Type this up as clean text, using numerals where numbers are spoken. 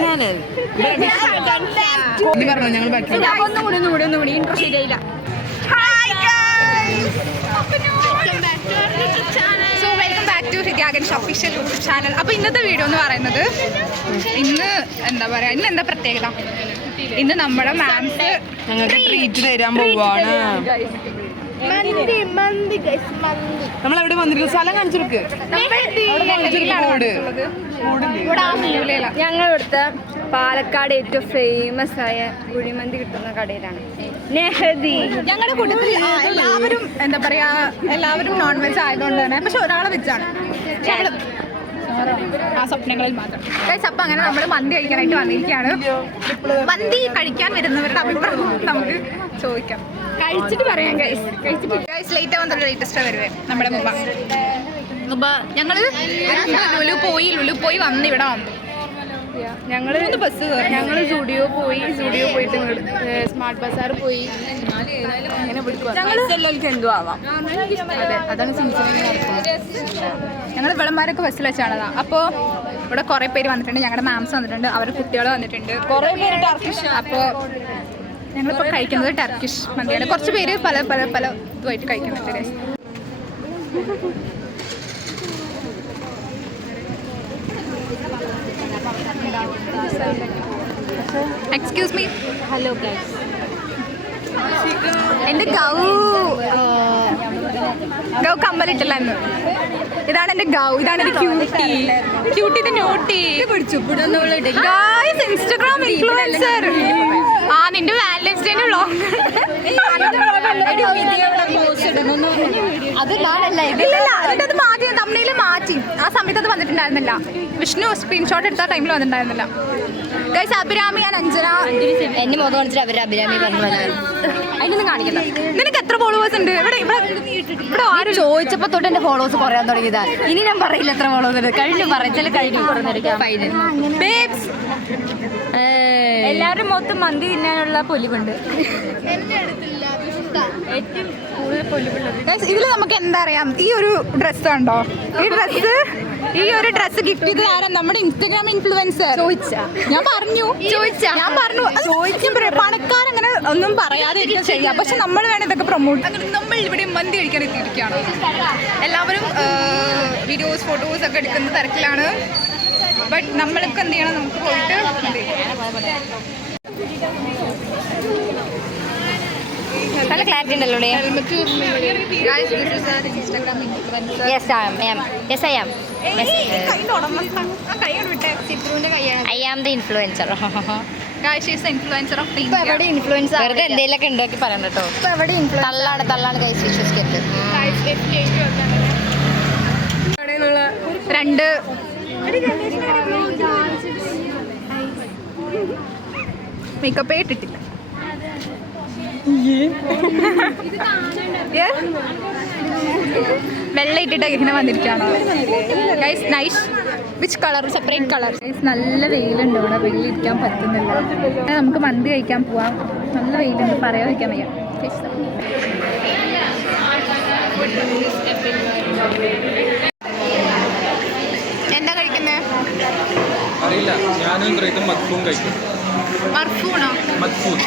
Channel പറഞ്ഞോ ഞങ്ങൾ ഒന്നുകൂടി ഇൻട്രോ ശരിയായില്ല. So welcome back to Hridayagansh official YouTube channel. അപ്പോൾ ഇന്നത്തെ വീഡിയോ എന്ന് പറയുന്നത് ഇന്ന് എന്താ പ്രത്യേകത, ഇന്ന് നമ്മുടെ മാംസ് ഞങ്ങൾക്ക് ട്രീറ്റ് തരാൻ പോവാണ്. നമ്മളെവിടെ വന്നിരിക്കുന്ന സ്ഥലം കാണിച്ചു കൊടുക്ക്. ഞങ്ങൾ ഇവിടുത്തെ പാലക്കാട് ഏറ്റവും ഫേമസ് ആയ കുഴിമന്തി കിട്ടുന്ന കടയിലാണ് നെഹദി. ഞങ്ങളുടെ കൂട്ടത്തിൽ എല്ലാവരും എന്താ പറയാ, എല്ലാവരും നോൺ വെജ് ആയതുകൊണ്ട് തന്നെ, പക്ഷെ ഒരാളെ വെച്ചാണ് ആ സ്വപ്നങ്ങളിൽ മാത്രം. അപ്പം അങ്ങനെ നമ്മൾ മന്തി കഴിക്കാനായിട്ട് വന്നിരിക്കുകയാണ്. മന്തി കഴിക്കാൻ വരുന്നവരുടെ അഭിപ്രായം നമുക്ക് ചോദിക്കാം, കഴിച്ചിട്ട് പറയാം. ഗൈസ് ലേറ്റ് ആവാൻ തൊട്ട് ലേറ്റസ്റ്റ് വരുവേ നമ്മുടെ മുമ്പ്. ഞങ്ങൾ ലുലു പോയി വന്ന് ഇവിടെ വന്നു. ഞങ്ങൾ സ്റ്റുഡിയോ പോയിട്ട് സ്മാർട്ട് ബസാർ പോയി അങ്ങനെ എന്തോ ആവാം. അതെ, അതാണ് ഞങ്ങൾ വിളന്മാരൊക്കെ ബസ്സിൽ വെച്ചാണതാ. അപ്പോൾ ഇവിടെ കുറേ പേര് വന്നിട്ടുണ്ട്. ഞങ്ങളുടെ മാംസ് വന്നിട്ടുണ്ട്, അവരുടെ കുട്ടികൾ വന്നിട്ടുണ്ട്, കുറേ പേര് ടർക്കിഷ്. അപ്പോൾ ഞങ്ങളിപ്പോൾ കഴിക്കുന്നത് ടർക്കിഷ് മന്തിയാണ്. കുറച്ച് പേര് പല ഇതുമായിട്ട് കഴിക്കുന്നുണ്ട്. Excuse me. ഹലോ ഗൈസ്, എൻ്റെ ഗൗ കമ്മലിട്ടില്ല എന്ന്. ഇതാണ് എൻ്റെ ഗൗ, ഇതാണ് എൻ്റെ ക്യൂട്ടിന്റെ നോട്ടി. Guys Instagram influencer. ആ നിന്റെ വാലന്റൈൻസ് ഡേന്റെ വ്ളോഗ്. അത് മാറ്റി, തമ്മിൽ മാറ്റി. ആ സമയത്ത് അത് വന്നിട്ടുണ്ടായിരുന്നില്ല. വിഷ്ണു സ്ക്രീൻഷോട്ട് എടുത്ത ടൈമിൽ വന്നിട്ടുണ്ടായിരുന്നില്ല. ഗൈസ് അഭിരാമി ഞാൻ അഞ്ജന എന്നെ മുഖം കാണിച്ചിട്ട് അവർ അഭിരാമി പറഞ്ഞു. അതിനൊന്നും കാണിക്കണ്ട. നിനക്ക് എത്ര ഫോളോവേഴ്സ് ഉണ്ട്? ഇവിടെ ആരും ചോദിച്ചപ്പോ തൊട്ട് എന്റെ ഫോളോവേഴ്സ് കുറയാൻ തുടങ്ങിയതാ. ഇനി ഞാൻ പറയില്ല എത്ര ഫോളോവേഴ്സ് ഉണ്ട്. കഴിഞ്ഞു ബേബ്സ്. എല്ലാവരും മൊത്തം മന്തി തിന്നാനുള്ള പൊലിവുണ്ട്. ഏറ്റവും കൂടുതൽ പൊലിവുള്ളത് ഇതിൽ നമുക്ക് എന്താ അറിയാം. ഈ ഒരു ഡ്രസ്സ് കണ്ടോ? ഈ ഒരു ഡ്രസ്സ് ഗിഫ്റ്റ് ചെയ്ത് ആരാ? നമ്മുടെ ഇൻസ്റ്റാഗ്രാം ഇൻഫ്ലുവൻസർ. ഞാൻ പറഞ്ഞു പണക്കാരങ്ങനെ ഒന്നും പറയാതെ ചെയ്യാം, പക്ഷെ നമ്മൾ വേണം ഇതൊക്കെ പ്രൊമോട്ട്. അങ്ങനെ നമ്മൾ ഇവിടെ മന്തി കഴിക്കാൻ എത്തിയിരിക്കുകയാണ്. എല്ലാവരും വീഡിയോസ് ഫോട്ടോസ് ഒക്കെ എടുക്കുന്ന തിരക്കിലാണ്. ബട്ട് നമ്മൾക്ക് എന്ത് ചെയ്യണം, നമുക്ക് പോയിട്ട് നല്ല ക്ലാരിറ്റി ഉണ്ടല്ലോ. വെറുതെ എന്തെങ്കിലുമൊക്കെ ഉണ്ടാക്കി പറയാൻ കേട്ടോ. തള്ളാണ് കൈസ് വിശ്വസിക്കരുത്. രണ്ട് മേക്കപ്പേ ഇട്ടിട്ടില്ല. വെള്ള ഇട്ടിട്ട് ഇങ്ങനെ വന്നിരിക്കുകയാണോ guys? Nice. Which colour? Separate colour. Guys നല്ല വെയിലുണ്ട് ഇവിടെ, വെയിലിരിക്കാൻ പറ്റുന്നില്ല. നമുക്ക് മന്തി കഴിക്കാൻ പോവാം. നല്ല വെയിലുണ്ട്, പറയാതിരിക്കാൻ വയ്യ. എന്താ കഴിക്കുന്നത്? അറിയില്ല, ഞാനും മത്ഫൂൺ കഴിക്കും. മർഫൂണോ? മത്ഫൂൺ.